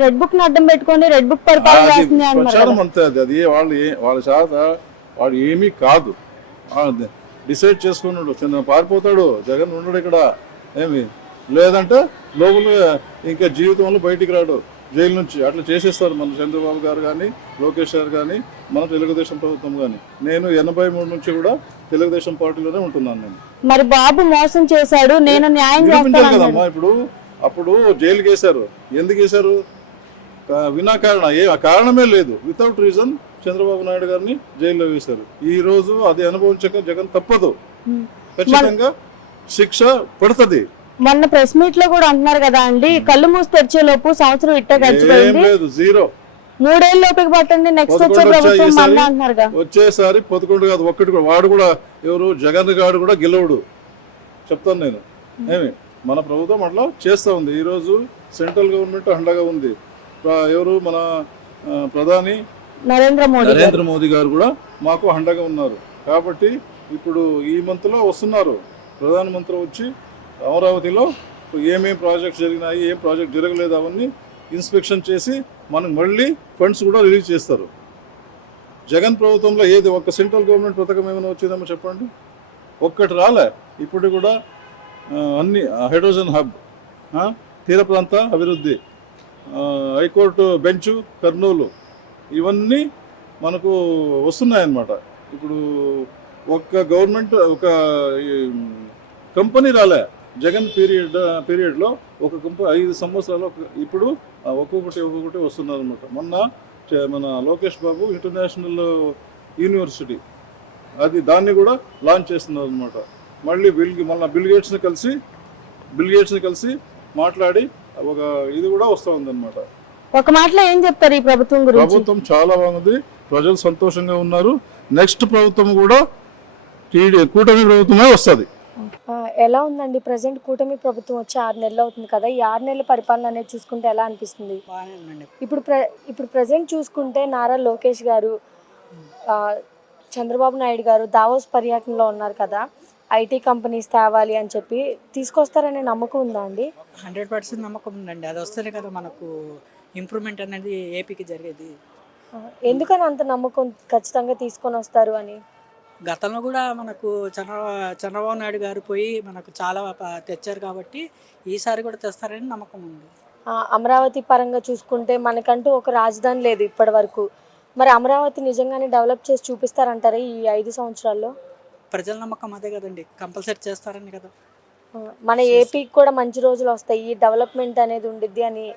Red book అడ్డం పెట్టుకొని red book పరిపాలన చేస్తుంది ప్రచారం. అంతే అది. అది వాళ్ళు వాళ్ళ చేత వాడు ఏమీ కాదు. డిసైడ్ చేసుకున్నాడు. చిన్న పారిపోతాడు. జగన్ ఉండడు ఇక్కడ. ఏమి? లేదంటే లోపల ఇంకా జీవితంలో బయటికి రాడు. జైలు నుంచి. అట్లా చేసేస్తారు మన చంద్రబాబు గారు కానీ లోకేష్ గారు కానీ మన తెలుగుదేశం ప్రభుత్వం కానీ నేను ఎనభై మూడు నుంచి కూడా తెలుగుదేశం పార్టీలోనే ఉంటున్నాను నేను. మరి బాబు మోసం చేశాడు. నేను న్యాయం కదమ్మా ఇప్పుడు. అప్పుడు జైలుకి వేశారు ఎందుకు వేశారు కా- వినాకారణ ఏ కారణమే లేదు. వితౌట్ రీజన్ చంద్రబాబు నాయుడు గారిని జైల్లో వేశారు. ఈ రోజు అది అనుభవించక జగన్ తప్పదు. ఖచ్చితంగా శిక్ష పడుతుంది. మొన్న ప్రెస్ మీట్లో కూడా అంటున్నారు కదా అండి కళ్ళు మూసి తెరిచే లోపు సంవత్సరం ఇట్ట గడిచిపోయింది. లేదు జీరో. మూడేళ్ళు లోపలికి పట్టండి నెక్స్ట్ వచ్చే ప్రభుత్వం. మళ్ళీ వచ్చేసారి పదకొండు కాదు ఒక్కటి కూడా. వాడు కూడా ఎవరు? జగన్ గారు కూడా గెలవడు. చెప్తాను నేను. ఏమి? మన ప్రభుత్వం అట్లా చేస్తూ ఉంది. ఈరోజు సెంట్రల్ గవర్నమెంట్ అండగా ఉంది. ఎవరు మన ప్రధాని నరేంద్ర గారు. నరేంద్ర మోదీ గారు కూడా మాకు అండగా ఉన్నారు. కాబట్టి ఇప్పుడు ఈ మంత్లో వస్తున్నారు. ప్రధానమంత్రి వచ్చి అమరావతిలో ఏమేం ప్రాజెక్ట్స్ జరిగినాయి ఏం ప్రాజెక్ట్ జరగలేదు అవన్నీ ఇన్స్పెక్షన్ చేసి మనకు మళ్ళీ ఫండ్స్ కూడా రిలీజ్ చేస్తారు. జగన్ ప్రభుత్వంలో ఏది ఒక్క సెంట్రల్ గవర్నమెంట్ పథకం ఏమైనా వచ్చిందేమో చెప్పండి? ఒక్కటి రాలే. ఇప్పుడు కూడా అన్ని హైడ్రోజన్ హబ్ తీర ప్రాంత అభివృద్ధి హైకోర్టు బెంచ్ కర్నూలు ఇవన్నీ మనకు వస్తున్నాయన్నమాట. ఇప్పుడు ఒక్క గవర్నమెంట్ ఒక ఈ, కంపెనీ రాలే. జగన్ పీరియడ్ పీరియడ్లో ఒక కంపెనీ ఐదు సంవత్సరాలు ఇప్పుడు ఒక్కొక్కటి ఒక్కొక్కటి వస్తున్నారు అనమాట మొన్న చే- మన లోకేష్ బాబు ఇంటర్నేషనల్ యూనివర్సిటీ. అది దాన్ని కూడా లాంచ్ చేస్తున్నారు అనమాట మళ్ళీ బిల్ మళ్ళీ బిల్గేట్స్ని కలిసి బిల్గేట్స్ని కలిసి మాట్లాడి ఒక ఇది కూడా వస్తూ ఉందన్నమాట ఒక మాటలో ఏం చెప్తారు ఈ ప్రభుత్వం గురించి? ప్రభుత్వం చాలా బాగుంది. ప్రజలు సంతోషంగా ఉన్నారు. నెక్స్ట్ ప్రభుత్వం కూడా టీడీ కూటమి ప్రభుత్వమే వస్తుంది. ఎలా ఉందండి? ప్రజెంట్ కూటమి ప్రభుత్వం వచ్చి ఆరు నెలలు అవుతుంది కదా ఈ ఆరు నెలల పరిపాలన అనేది చూసుకుంటే ఎలా అనిపిస్తుంది? ఇప్పుడు ప్ర ఇప్పుడు ప్రజెంట్ చూసుకుంటే నారా లోకేష్ గారు చంద్రబాబు నాయుడు గారు దావోస్ పర్యటనలో ఉన్నారు కదా ఐటీ కంపెనీస్ తేవాలి అని చెప్పి తీసుకొస్తారనే నమ్మకం ఉందా అండి? హండ్రెడ్ పర్సెంట్ నమ్మకం ఉందండి. అది వస్తేనే కదా మనకు ఇంప్రూవ్మెంట్ అనేది ఏపీకి జరిగేది. ఎందుకని అంత నమ్మకం ఖచ్చితంగా తీసుకొని వస్తారు అని? గతంలో కూడా మనకు చంద్రబాబు చంద్రబాబు నాయుడు గారు పోయి మనకు చాలా తెచ్చారు కాబట్టి ఈసారి కూడా తెస్తారని నమ్మకం ఉంది. అమరావతి పరంగా చూసుకుంటే మనకంటూ ఒక రాజధాని లేదు ఇప్పటి వరకు. మరి అమరావతి నిజంగానే డెవలప్ చేసి చూపిస్తారంటారా ఈ ఐదు సంవత్సరాల్లో? ప్రజల నమ్మకం అదే కదండి. కంపల్సరీ చేస్తారని కదా. మన ఏపీకి కూడా మంచి రోజులు వస్తాయి. ఈ డెవలప్మెంట్ అనేది ఉండిద్ది అని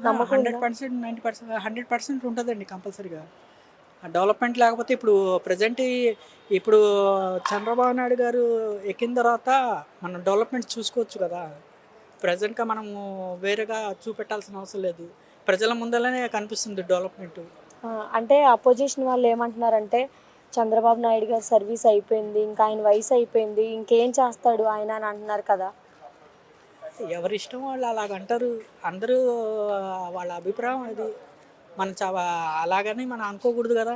నమ్మకం hundred? Percent ninety percent hundred percent ఉంటుందండి కంపల్సరీగా. డెవలప్మెంట్ లేకపోతే ఇప్పుడు ప్రజెంట్ ఇప్పుడు చంద్రబాబు నాయుడు గారు ఎక్కిన తర్వాత మనం డెవలప్మెంట్ చూసుకోవచ్చు కదా. ప్రజెంట్గా మనము వేరేగా చూపెట్టాల్సిన అవసరం లేదు. ప్రజల ముందరనే కనిపిస్తుంది డెవలప్మెంట్. ఆ, అంటే అపోజిషన్ వాళ్ళు ఏమంటున్నారంటే చంద్రబాబు నాయుడు గారి సర్వీస్ అయిపోయింది ఇంకా ఆయన వయసు అయిపోయింది ఇంకేం చేస్తాడు ఆయన అని అంటున్నారు కదా. ఎవరి ఇష్టం వాళ్ళు అలాగ అంటారు అందరూ వాళ్ళ అభిప్రాయం అది. మనం చా అలాగని మనం అనుకోకూడదు కదా.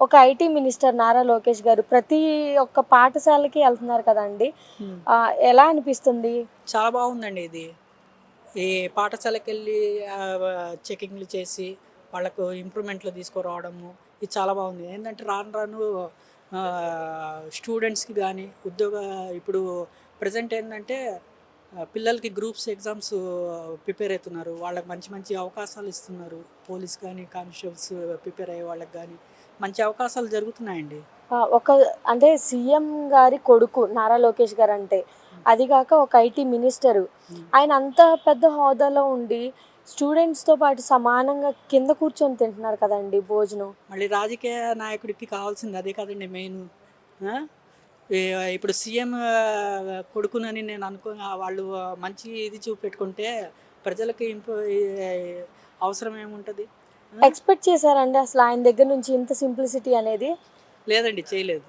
ఒక ఐటీ మినిస్టర్ నారా లోకేష్ గారు ప్రతి ఒక్క పాఠశాలకి వెళ్తున్నారు కదండి. ఎలా అనిపిస్తుంది? చాలా బాగుందండి ఇది. ఈ పాఠశాలకు వెళ్ళి చెకింగ్లు చేసి వాళ్ళకు ఇంప్రూవ్మెంట్లు తీసుకురావడము ఇది చాలా బాగుంది. ఏంటంటే రాను రాను స్టూడెంట్స్కి కానీ ఉద్యోగ ఇప్పుడు ప్రజెంట్ ఏంటంటే పిల్లలకి గ్రూప్స్ ఎగ్జామ్స్ ప్రిపేర్ అవుతున్నారు. వాళ్ళకి మంచి మంచి అవకాశాలు ఇస్తున్నారు. పోలీస్ కానీ కానిస్టేబుల్స్ ప్రిపేర్ అయ్యే వాళ్ళకి కానీ మంచి అవకాశాలు జరుగుతున్నాయండి. ఒక అంటే సీఎం గారి కొడుకు నారా లోకేష్ గారు అంటే అది కాక ఒక ఐటీ మినిస్టరు. ఆయన అంత పెద్ద హోదాలో ఉండి స్టూడెంట్స్తో పాటు సమానంగా కింద కూర్చొని తింటున్నారు కదండి భోజనం. మళ్ళీ రాజకీయ నాయకుడికి కావాల్సింది అదే కదండి మెయిన్ ఇప్పుడు సీఎం కొడుకునని నేను అనుకో వాళ్ళు మంచి ఇది చూపెట్టుకుంటే ప్రజలకి ఇంప అవసరం ఏముంటుంది? ఎక్స్పెక్ట్ చేశారండి అసలు ఆయన దగ్గర నుంచి ఇంత సింప్లిసిటీ అనేది? లేదండి చేయలేదు.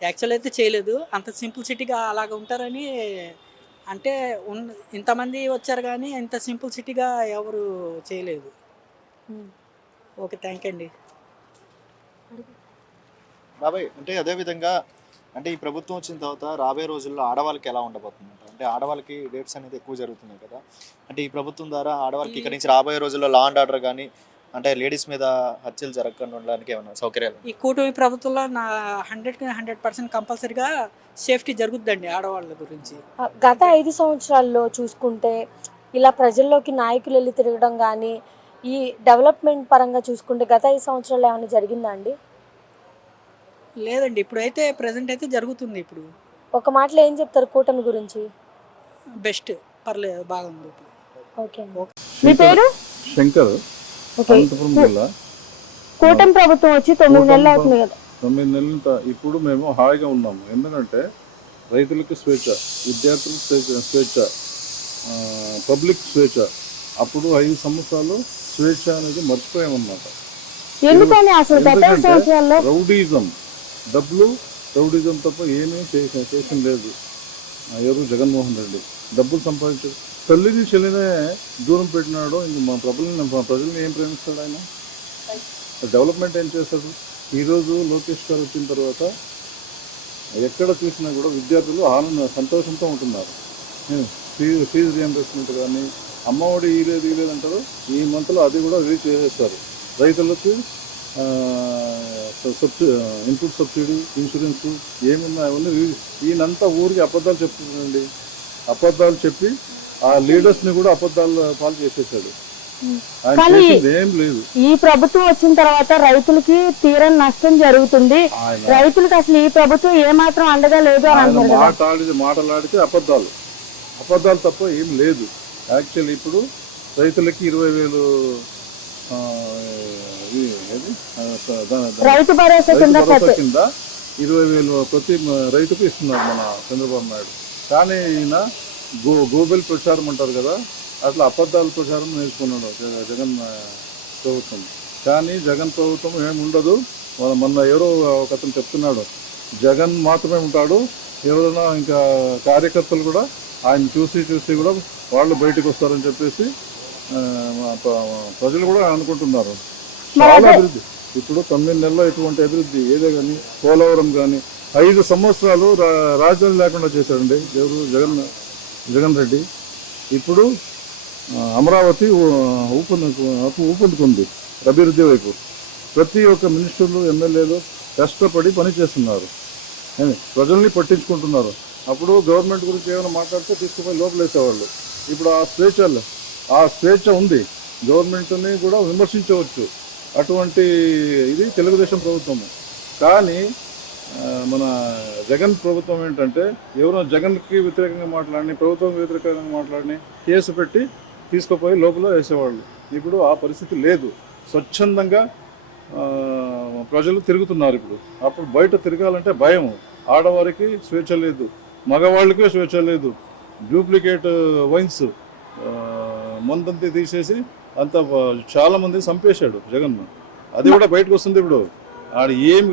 యాక్చువల్ అయితే చేయలేదు. అంత సింపుల్సిటీగా అలాగ ఉంటారని అంటే ఉన్ ఇంతమంది వచ్చారు కానీ ఇంత సింపుల్సిటీగా ఎవరు చేయలేదు. ఓకే థ్యాంక్ అండి. బాబాయ్ అంటే అదే విధంగా అంటే ఈ ప్రభుత్వం వచ్చిన తర్వాత రాబోయే రోజుల్లో ఆడవాళ్ళకి ఎలా ఉండబోతుంది అంటే ఆడవాళ్ళకి రేప్స్ అనేది ఎక్కువ జరుగుతున్నాయి కదా. అంటే ఈ ప్రభుత్వం ద్వారా ఆడవాళ్ళకి ఇక్కడ నుంచి రాబోయే రోజుల్లో లా అండ్ ఆర్డర్ కానీ అంటే లేడీస్ మీద హత్యలు జరగకుండా ఉండడానికి ఏమైనా సౌకర్యాలు ఈ కూటమి ప్రభుత్వంలో నా హండ్రెడ్కి హండ్రెడ్ పర్సెంట్ కంపల్సరీగా సేఫ్టీ జరుగుద్దండి ఆడవాళ్ళ గురించి. గత ఐదు సంవత్సరాల్లో చూసుకుంటే ఇలా ప్రజల్లోకి నాయకులు వెళ్ళి తిరగడం కానీ ఈ డెవలప్మెంట్ పరంగా చూసుకుంటే గత ఐదు సంవత్సరాలు ఏమైనా జరిగిందా అండి? లేదండి ఇప్పుడైతే ప్రజెంట్ అయితే జరుగుతుంది ఇప్పుడు. ఒక మాటలో ఏం చెప్తారు కూటమి గురించి? బెస్ట్ పర్లేదు బాగుంది ఇప్పుడు. ఓకే మీ పేరు? శంకర్. అనంతపురం జిల్లా. కూటమి ప్రభుత్వం వచ్చి తొమ్మిది నెలలు అవుతుంది కదా. తొమ్మిది నెలల ఇప్పుడు మేము హాయిగా ఉన్నాము. ఎందుకంటే రైతులకు స్వేచ్ఛ విద్యార్థులకు స్వేచ్ఛ స్వేచ్ఛ పబ్లిక్ స్వేచ్ఛ. అప్పుడు ఐదు సంవత్సరాలు స్వేచ్ఛ అనేది మర్చిపోయామన్నమాట ఎందుకని అసలు రౌడీజం. డబ్బులు రౌడీజం తప్ప ఏమీ చేసిన చేసిన లేదు. ఎవరు? జగన్మోహన్ రెడ్డి. డబ్బులు సంపాదించాడు తల్లిని చెల్లినే దూరం పెట్టినాడు ఇంక మా ప్రజల్ని మా ప్రజల్ని ఏం ప్రేమిస్తాడు ఆయన? డెవలప్మెంట్ ఏం చేస్తాడు? ఈరోజు లోకేష్ గారు వచ్చిన తర్వాత ఎక్కడ చూసినా కూడా విద్యార్థులు ఆనంద సంతోషంతో ఉంటున్నారు. ఫీజు ఫీజు రియంబర్స్మెంట్ కానీ అమ్మఒడి ఈ లేదు ఈ లేదు అంటారు ఈ మంత్లో అది కూడా రిలీజ్ చేసేస్తారు. రైతులకు సబ్సిడీ ఇన్పుట్ సబ్సిడీ ఇన్సూరెన్స్ ఏమున్నాయి అవన్నీ ఈయనంతా ఊరికి అబద్ధాలు చెప్తున్నాడండి. అబద్ధాలు చెప్పి ఆ లీడర్స్ని కూడా అబద్ధాలు పాలు చేసేసాడు కానీ- ఏం ఈ ప్రభుత్వం వచ్చిన తర్వాత రైతులకి తీరని నష్టం జరుగుతుంది. రైతులకు అసలు ఈ ప్రభుత్వం ఏమాత్రం అండగా లేదు అని మాట్లాడితే మాటలాడితే అబద్ధాలు. అబద్ధాలు తప్ప ఏం లేదు. యాక్చువల్లీ ఇప్పుడు రైతులకి ఇరవై వేలు ఆ, ఇది ఏది? ఆ, స- దా- దా- రైతు భరోసా కింద ఇరవై వేలు ప్రతి రైతుకు ఇస్తున్నారు మన చంద్రబాబు నాయుడు. కానీ ఈయన గో గోబెల్ ప్రచారం అంటారు కదా అట్లా అబద్ధాల ప్రచారం నేర్చుకున్నాడు జగ- జగన్ ప్రభుత్వం. కానీ జగన్ ప్రభుత్వం ఏమి ఉండదు. మన మొన్న ఎవరో ఒక అతను చెప్తున్నాడు జగన్ మాత్రమే ఉంటాడు ఎవరైనా ఇంకా కార్యకర్తలు కూడా ఆయన చూసి చూసి కూడా వాళ్ళు బయటకు వస్తారని చెప్పేసి ప్రజలు కూడా అనుకుంటున్నారు. చాలా అభివృద్ధి. ఇప్పుడు తొమ్మిది నెలల్లో ఎటువంటి అభివృద్ధి ఏదే కానీ పోలవరం కానీ ఐదు సంవత్సరాలు రా- రాజధాని లేకుండా చేశాడండి ఎవరు జగన్ జగన్ రెడ్డి. ఇప్పుడు అమరావతి ఊపందు ఊపందుకుంది అభివృద్ధి వైపు. ప్రతి ఒక్క మినిస్టర్లు ఎమ్మెల్యేలు కష్టపడి పని చేస్తున్నారు ప్రజల్ని పట్టించుకుంటున్నారు. అప్పుడు గవర్నమెంట్ గురించి ఏమైనా మాట్లాడితే తీసుకుపోయి లోపలేసేవాళ్ళు ఇప్పుడు ఆ స్వేచ్ఛ ఆ స్వేచ్ఛ ఉంది. గవర్నమెంట్ని కూడా విమర్శించవచ్చు. అటువంటి ఇది తెలుగుదేశం ప్రభుత్వము కానీ మన జగన్ ప్రభుత్వం ఏంటంటే ఎవరో జగన్కి వ్యతిరేకంగా మాట్లాడిని ప్రభుత్వం వ్యతిరేకంగా మాట్లాడిని కేసు పెట్టి తీసుకుపోయి లోపల వేసేవాళ్ళు. ఇప్పుడు ఆ పరిస్థితి లేదు. స్వచ్ఛందంగా ప్రజలు తిరుగుతున్నారు ఇప్పుడు. అప్పుడు బయట తిరగాలంటే భయం. ఆడవారికి స్వేచ్ఛ లేదు. మగవాళ్ళకి స్వేచ్ఛ లేదు. డూప్లికేట్ వైన్స్ మందంతా తీసేసి అంత చాలా మంది చంపేశాడు జగన్. అది కూడా బయటకు వస్తుంది ఇప్పుడు. ఆడ ఏం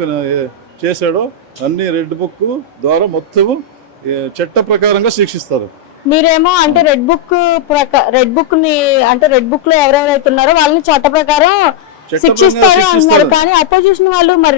చేశాడో అన్ని రెడ్ బుక్ ద్వారా మొత్తము ఏ, చట్ట ప్రకారంగా శిక్షిస్తారు. మీరేమో అంటే రెడ్ బుక్ రెడ్ బుక్ని అంటే రెడ్ బుక్లో ఎవరెవరైతే ఉన్నారో వాళ్ళని చట్ట ప్రకారం శిక్షిస్తారు అంటున్నారు కానీ అపోజిషన్ వాళ్ళు మరి